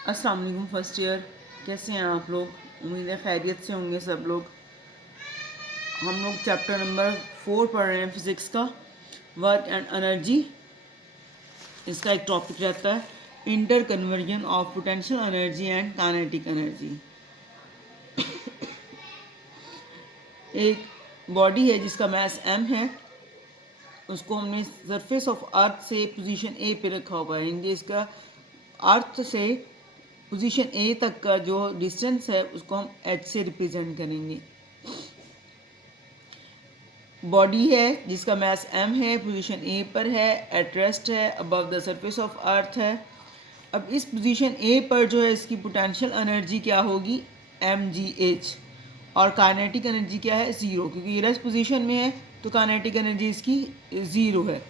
अस्सलाम वालेकुम first year, कैसे हैं आप लोग? उम्मीद है खैरियत से होंगे सब लोग। हम लोग चैप्टर नंबर 4 पढ़ रहे हैं फिज़िक्स का, वर्क एंड एनर्जी। इसका एक टॉपिक रहता है inter conversion of potential energy and kinetic energy. एक बॉडी है जिसका मास m है, उसको हमने सरफेस ऑफ अर्थ से पोजीशन ए पे रखा हुआ है। यानी इसका अर्थ से पोजीशन ए तक का जो डिस्टेंस है उसको हम h से रिप्रेजेंट करेंगे। बॉडी है जिसका मास m है, पोजीशन ए पर है, एट रेस्ट है, above the surface of earth है। अब इस पोजीशन ए पर जो है इसकी पोटेंशियल एनर्जी क्या होगी, mgh, और काइनेटिक एनर्जी क्या है, ज़ीरो, क्योंकि ये रेस्ट पोजीशन में है तो काइनेटिक एनर्जी इसकी ज़ीरो है।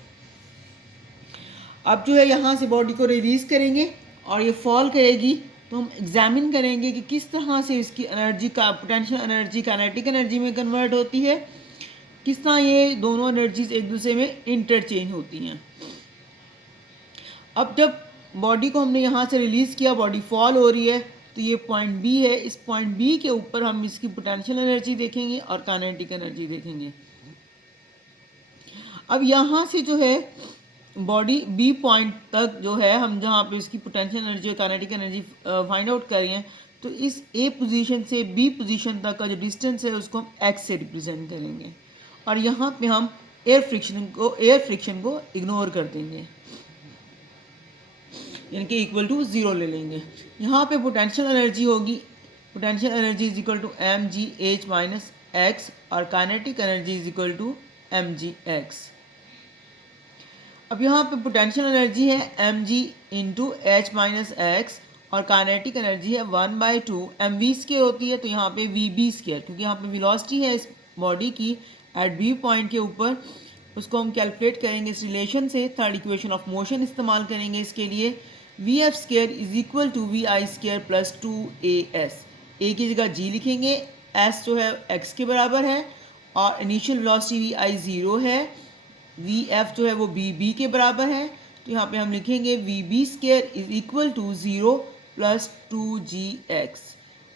अब जो है यहाँ से बॉडी को रिलीज़ करेंगे और ये फॉल करेगी, तो हम एग्जामिन करेंगे कि किस तरह से इसकी एनर्जी का पोटेंशियल एनर्जी काइनेटिक एनर्जी में कन्वर्ट होती है, किस तरह ये दोनों एनर्जीज एक दूसरे में इंटरचेंज होती हैं। अब जब बॉडी को हमने यहाँ से रिलीज़ किया, बॉडी फॉल हो रही है, तो ये पॉइंट बी है। इस पॉइंट बी के ऊपर हम इसकी पोटेंशियल एनर्जी देखेंगे और काइनेटिक एनर्जी देखेंगे। अब यहाँ से जो है बॉडी बी पॉइंट तक जो है हम जहाँ पे इसकी पोटेंशियल एनर्जी और काइनेटिक एनर्जी फाइंड आउट कर रहे हैं, तो इस ए पोजीशन से बी पोजीशन तक का जो डिस्टेंस है उसको हम एक्स से रिप्रेजेंट करेंगे, और यहाँ पे हम एयर फ्रिक्शन को इग्नोर कर देंगे, यानी कि इक्वल टू ज़ीरो ले लेंगे। यहाँ पे पोटेंशियल एनर्जी होगी, potential energy is equal to M ji H minus X, और kinetic energy is equal to M ji X. अब यहाँ पे पोटेंशियल एनर्जी है एम जी इंटू एच माइनस एक्स, और काइनेटिक एनर्जी है 1/2 एम वी स्केयर होती है, तो यहाँ पे वी बी स्केयर, क्योंकि यहाँ पे वेलोसिटी है इस बॉडी की एट बी पॉइंट के ऊपर, उसको हम कैलकुलेट करेंगे इस रिलेशन से। थर्ड इक्वेशन ऑफ मोशन इस्तेमाल करेंगे इसके लिए। V F square is equal to we I square plus 2as। A की जगह जी लिखेंगे, एस जो है एक्स के बराबर है, और initial velocity V I zero है, वी एफ जो है वो बी बी के बराबर है, तो यहाँ पे हम लिखेंगे V B square is equal to zero plus 2gx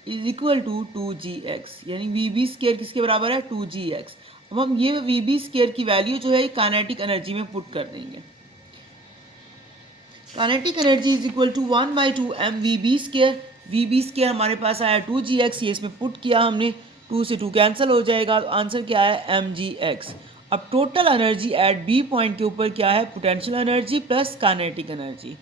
is equal to 2gx, यानी वी बी स्केयर किसके बराबर है, 2gx। अब हम ये वी बी स्केयर की वैल्यू जो है काइनेटिक एनर्जी में पुट कर देंगे। Kinetic energy is equal to 1/2 m v B square. V B square हमारे पास आया 2gx, ये इसमें पुट किया हमने, 2 से 2 कैंसिल हो जाएगा, तो आंसर क्या है mgx। अब total energy at b point के ऊपर क्या है, potential energy plus kinetic energy,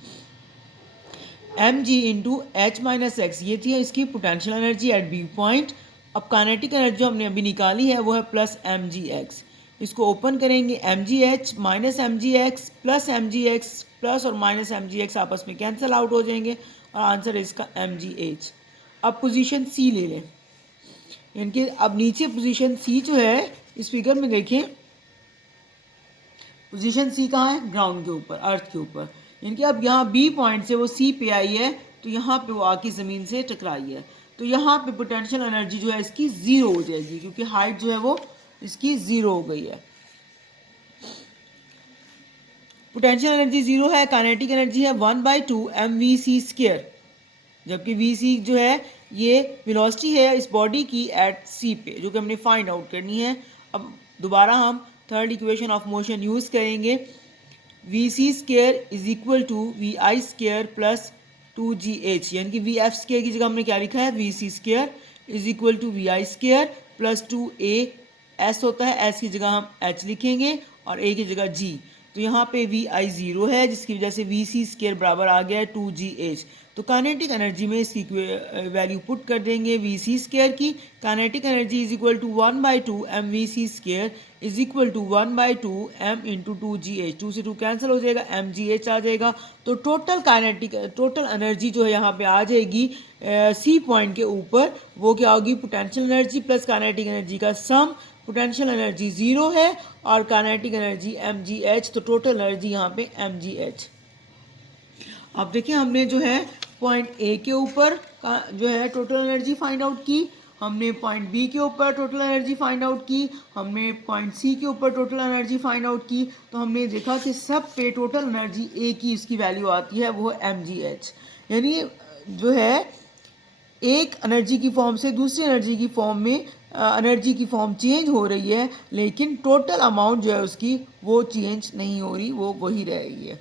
m जी इंटू एच माइनस एक्स, ये थी इसकी potential energy at b point. अब काइनेटिक एनर्जी जो हमने अभी निकाली है वो है प्लस एम जी एक्स। इसको ओपन करेंगे, एम जी एच माइनस एम जी एक्स प्लस एम जी एक्स, प्लस और माइनस एम जी एक्स आपस में कैंसिल आउट हो जाएंगे, और आंसर है इसका एम जी एच। अब पोजीशन सी ले लें, यानी कि अब नीचे पोजीशन सी जो है इस फिगर में देखें, पोजीशन सी कहाँ है, ग्राउंड के ऊपर, अर्थ के ऊपर, यानी कि अब यहाँ बी पॉइंट से वो सी पे आई है, तो यहाँ पे वो आके ज़मीन से टकराई है, तो यहाँ पे पोटेंशियल एनर्जी जो है इसकी ज़ीरो हो जाएगी, क्योंकि हाइट जो है वो इसकी ज़ीरो हो गई है। पोटेंशियल एनर्जी ज़ीरो है, काइनेटिक एनर्जी है 1/2 एम वी सी स्केयर, जबकि वी सी जो है ये वेलोसिटी है इस बॉडी की एट सी पे, जो कि हमने फाइंड आउट करनी है। अब दोबारा हम third equation of motion use करेंगे, V C square is equal to we I square plus 2gh, यानी कि वी एफ स्केयर की जगह हमने क्या लिखा है, v C square is equal to we I square plus 2a, s होता है, एस की जगह हम एच लिखेंगे और ए की जगह जी, तो यहाँ पे वी आई ज़ीरो है, जिसकी वजह से वी सी स्केयर बराबर आ गया है 2gh। तो काइनेटिक एनर्जी में इसकी वैल्यू पुट कर देंगे वी सी स्केयर की। Kinetic energy is equal to 1/2 m v C square is equal to 1/2 m into 2gh, 2 से 2 कैंसिल हो जाएगा, एम जी एच आ जाएगा। तो टोटल एनर्जी जो है यहाँ पे आ जाएगी सी पॉइंट के ऊपर, वो क्या होगी, potential energy plus kinetic energy का सम। पोटेंशियल एनर्जी ज़ीरो है और काइनेटिक एनर्जी एम जी एच, तो टोटल एनर्जी यहाँ पे एम जी एच। अब देखिए हमने जो है पॉइंट ए के ऊपर का जो है टोटल एनर्जी फाइंड आउट की, हमने पॉइंट बी के ऊपर टोटल एनर्जी फाइंड आउट की, हमने पॉइंट सी के ऊपर टोटल एनर्जी फाइंड आउट की, तो हमने देखा कि सब पे टोटल एनर्जी ए की इसकी वैल्यू आती है, वो एम जी एच। यानी जो है एक एनर्जी की फॉर्म से दूसरी एनर्जी की फॉर्म में एनर्जी की फॉर्म चेंज हो रही है, लेकिन टोटल अमाउंट जो है उसकी वो चेंज नहीं हो रही, वो वही रह रही है।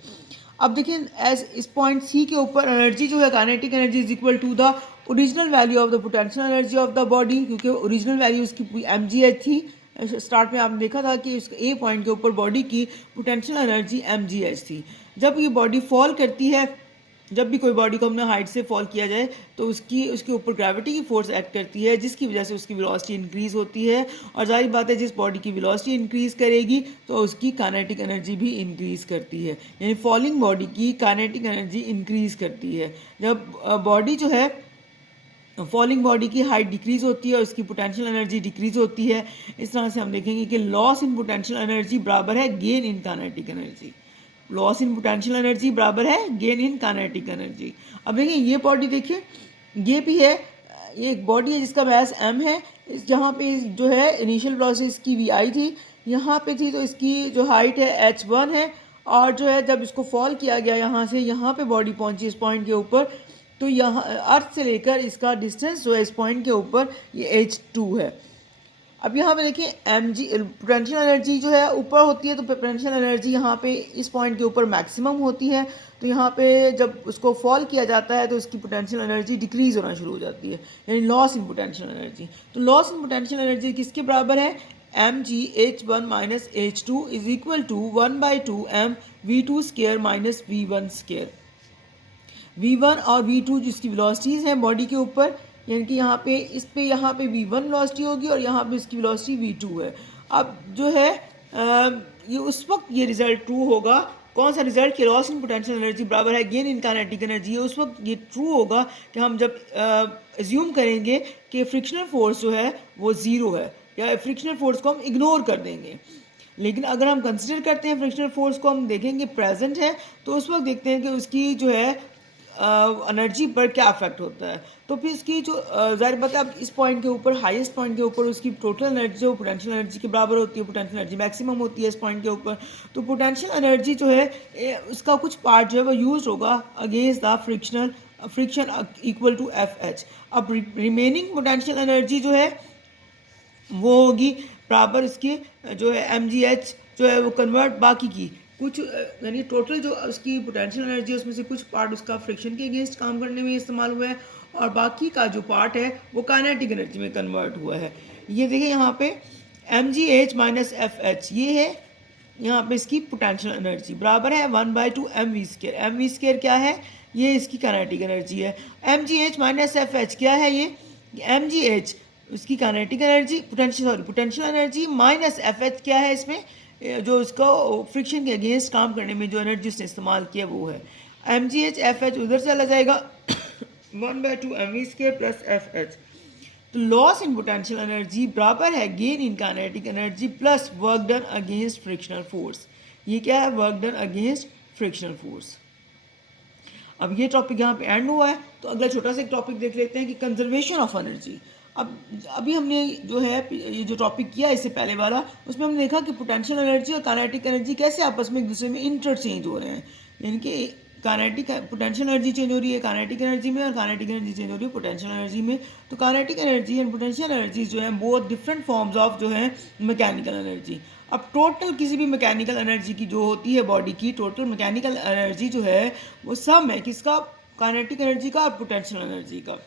अब देखिए एज इस पॉइंट सी के ऊपर एनर्जी जो है kinetic energy is equal to the original value of the potential energy of the body, क्योंकि ओरिजिनल वैल्यू उसकी mgh थी। स्टार्ट में आपने देखा था कि उसके ए पॉइंट के ऊपर बॉडी की पोटेंशियल एनर्जी mgh थी। जब ये बॉडी फॉल करती है, जब भी कोई बॉडी को हमने हाइट से फॉल किया जाए तो उसके ऊपर ग्रेविटी की फोर्स एक्ट करती है, जिसकी वजह से उसकी वेलोसिटी इंक्रीज होती है। और जाहिर बात है जिस बॉडी की वेलोसिटी इंक्रीज करेगी तो उसकी काइनेटिक एनर्जी भी इंक्रीज करती है, यानी फॉलिंग बॉडी की काइनेटिक एनर्जी इंक्रीज करती है। जब बॉडी जो है फॉलिंग बॉडी की हाइट डिक्रीज होती है और उसकी पोटेंशियल एनर्जी डिक्रीज होती है। इस तरह से हम देखेंगे कि लॉस इन पोटेंशियल एनर्जी बराबर है gain in kinetic energy. Loss in potential energy बराबर है गेन इन काइनेटिक एनर्जी। अब देखिए ये बॉडी देखिए, ये भी है, ये एक बॉडी है जिसका मास m है। जहाँ पे जो है इनिशियल वेलोसिटी इसकी vi थी, यहाँ पे थी, तो इसकी जो हाइट है h1 है। और जो है जब इसको फॉल किया गया यहाँ से यहाँ पे बॉडी पहुँची इस पॉइंट के ऊपर, तो यहाँ अर्थ से लेकर इसका डिस्टेंस जो है इस पॉइंट के ऊपर ये h2 है। अब यहाँ पे देखिए पोटेंशियल एनर्जी जो है ऊपर होती है, तो पोटेंशियल एनर्जी यहाँ पे इस पॉइंट के ऊपर मैक्सिमम होती है। तो यहाँ पे जब उसको फॉल किया जाता है तो इसकी पोटेंशियल एनर्जी डिक्रीज होना शुरू हो जाती है, यानी लॉस इन पोटेंशियल एनर्जी। तो लॉस इन पोटेंशियल एनर्जी किसके बराबर है? mgh1 minus h2 is equal to 1/2 m v2 square minus v1 square. v1 और v2 जिसकी वेलोसिटीज़ हैं बॉडी के ऊपर, यानी कि यहाँ पे इस पे यहाँ पे v1 वेलोसिटी होगी और यहाँ पे इसकी वेलोसिटी v2 है। अब जो है ये उस वक्त ये रिजल्ट ट्रू होगा, कौन सा रिजल्ट कि लॉस इन पोटेंशियल एनर्जी बराबर है गेन इन काइनेटिक एनर्जी, उस वक्त ये ट्रू होगा कि हम जब एज्यूम करेंगे कि फ्रिक्शनल फोर्स जो है वो ज़ीरो है, या फ्रिक्शनल फोर्स को हम इग्नोर कर देंगे। लेकिन अगर हम कंसिडर करते हैं फ्रिक्शनल फोर्स को, हम देखेंगे प्रेजेंट है, तो उस वक्त देखते हैं कि उसकी जो है एनर्जी पर क्या अफेक्ट होता है। तो फिर इसकी जो जाहिर बात है अब इस पॉइंट के ऊपर, हाईएस्ट पॉइंट के ऊपर उसकी टोटल एनर्जी जो पोटेंशियल एनर्जी के बराबर होती है, पोटेंशियल एनर्जी मैक्सिमम होती है इस पॉइंट के ऊपर। तो पोटेंशियल एनर्जी जो है उसका कुछ पार्ट जो है वो यूज होगा against the friction equal to FH। अब रिमेनिंग पोटेंशियल एनर्जी जो है वो होगी बराबर इसके जो है mgh जो है वो कन्वर्ट बाकी की कुछ, यानी टोटल जो उसकी पोटेंशियल एनर्जी है उसमें से कुछ पार्ट उसका फ्रिक्शन के अगेंस्ट काम करने में इस्तेमाल हुआ है और बाकी का जो पार्ट है वो काइनेटिक एनर्जी में कन्वर्ट हुआ है। ये देखिए यहाँ पे mgh माइनस FH ये है, यहाँ पे इसकी पोटेंशियल एनर्जी बराबर है 1/2 mv स्केयर। mv स्केयर क्या है? ये इसकी काइनेटिक एनर्जी है। mgh माइनस FH क्या है? ये mgh उसकी kinetic energy, potential energy minus FH क्या है इसमें, जो उसको फ्रिक्शन के अगेंस्ट काम करने में जो एनर्जी उसने इस्तेमाल किया वो है। mgh FH उधर से चला जाएगा 1/2 mv स्केयर प्लस FH। तो लॉस इन पोटेंशियल एनर्जी बराबर है gain in kinetic energy plus work done against frictional force. ये क्या है? Work done against frictional force. अब ये टॉपिक यहाँ पे एंड हुआ है, तो अगला छोटा सा एक टॉपिक देख लेते हैं कि कंजर्वेशन ऑफ एनर्जी। अब अभी हमने जो है ये जो टॉपिक किया इससे पहले वाला, उसमें हमने देखा कि पोटेंशियल एनर्जी और काइनेटिक एनर्जी कैसे आपस में एक दूसरे में इंटरचेंज हो रहे हैं, यानी कि काइनेटिक पोटेंशियल एनर्जी चेंज हो रही है काइनेटिक एनर्जी में और काइनेटिक एनर्जी चेंज हो रही है पोटेंशियल एनर्जी में। तो kinetic energy and potential energy जो है बहुत डिफरेंट फॉर्म्स ऑफ जो है मैकेनिकल एनर्जी। अब टोटल किसी भी मैकेनिकल एनर्जी की जो होती है बॉडी की टोटल मैकेनिकल एनर्जी जो है वो सम है किसका? काइनेटिक एनर्जी का और पोटेंशियल एनर्जी का।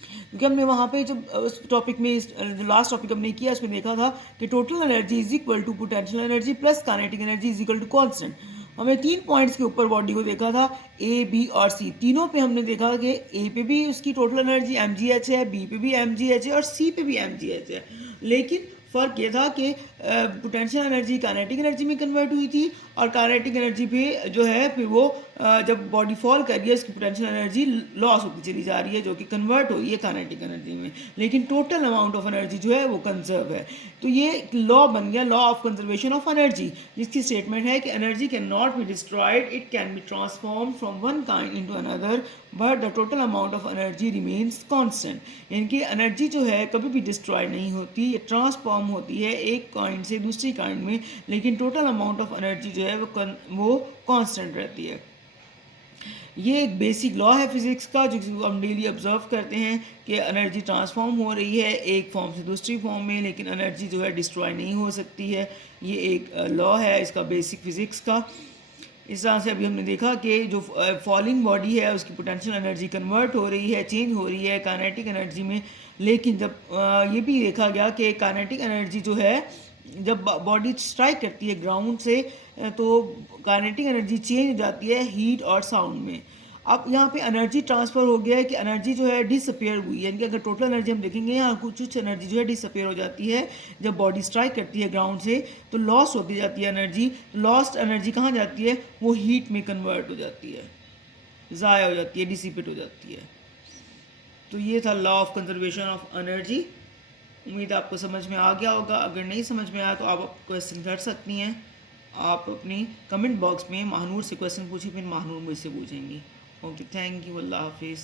क्योंकि हमने वहाँ पे जब उस टॉपिक में जो लास्ट टॉपिक हमने किया उसमें देखा था कि total energy is equal to potential energy plus kinetic energy is equal to constant. हमने 3 पॉइंट्स के ऊपर बॉडी को देखा था A, B और C। तीनों पे हमने देखा कि A पे भी उसकी टोटल एनर्जी mgh है, B पे भी mgh है और C पे भी mgh है। लेकिन फ़र्क ये था कि पोटेंशियल एनर्जी काइनेटिक एनर्जी में कन्वर्ट हुई थी और काइनेटिक एनर्जी पे जो है फिर वो जब बॉडी फॉल कर रही है उसकी पोटेंशियल एनर्जी लॉस होती चली जा रही है जो कि कन्वर्ट हो रही है काइनेटिक एनर्जी में, लेकिन टोटल अमाउंट ऑफ एनर्जी जो है वो कंजर्व है। तो ये एक लॉ बन गया, law of conservation of energy, जिसकी स्टेटमेंट है कि energy can not be destroyed, it can be transform from one kind into another but the total amount of energy remains constant. यानी कि एनर्जी जो है कभी भी डिस्ट्रॉय नहीं होती, ये ट्रांसफॉर्म होती है एक काइंड से दूसरी काइंड में, लेकिन टोटल अमाउंट ऑफ एनर्जी जो है वो कांस्टेंट रहती है। ये एक बेसिक लॉ है फिज़िक्स का जो हम डेली ऑब्जर्व करते हैं कि एनर्जी ट्रांसफॉर्म हो रही है एक फॉर्म से दूसरी फॉर्म में, लेकिन एनर्जी जो है डिस्ट्रॉय नहीं हो सकती है। ये एक लॉ है इसका बेसिक फ़िज़िक्स का। इस तरह से अभी हमने देखा कि जो फॉलिंग बॉडी है उसकी पोटेंशियल एनर्जी कन्वर्ट हो रही है, चेंज हो रही है काइनेटिक एनर्जी में। लेकिन जब ये भी देखा गया कि काइनेटिक एनर्जी जो है जब बॉडी स्ट्राइक करती है ग्राउंड से तो काइनेटिक एनर्जी चेंज हो जाती है हीट और साउंड में। अब यहाँ पे एनर्जी ट्रांसफ़र हो गया है कि एनर्जी जो है डिसअपेयर हुई है, यानी कि अगर टोटल एनर्जी हम देखेंगे यहाँ कुछ एनर्जी जो है डिसअपेयर हो जाती है जब बॉडी स्ट्राइक करती है ग्राउंड से, तो लॉस होती जाती है एनर्जी। लॉस्ट एनर्जी कहाँ जाती है, वो हीट में कन्वर्ट हो जाती है, ज़ाया हो जाती है, डिसिपेट हो जाती है। तो ये था law of conservation of energy. उम्मीद आपको समझ में आ गया होगा। अगर नहीं समझ में आया तो आप क्वेश्चन कर सकती हैं। आप अपनी कमेंट बॉक्स में महानूर से क्वेश्चन पूछिए, फिर महानूर मुझसे पूछेंगी। ओके, थैंक यू, अल्लाह हाफिज़।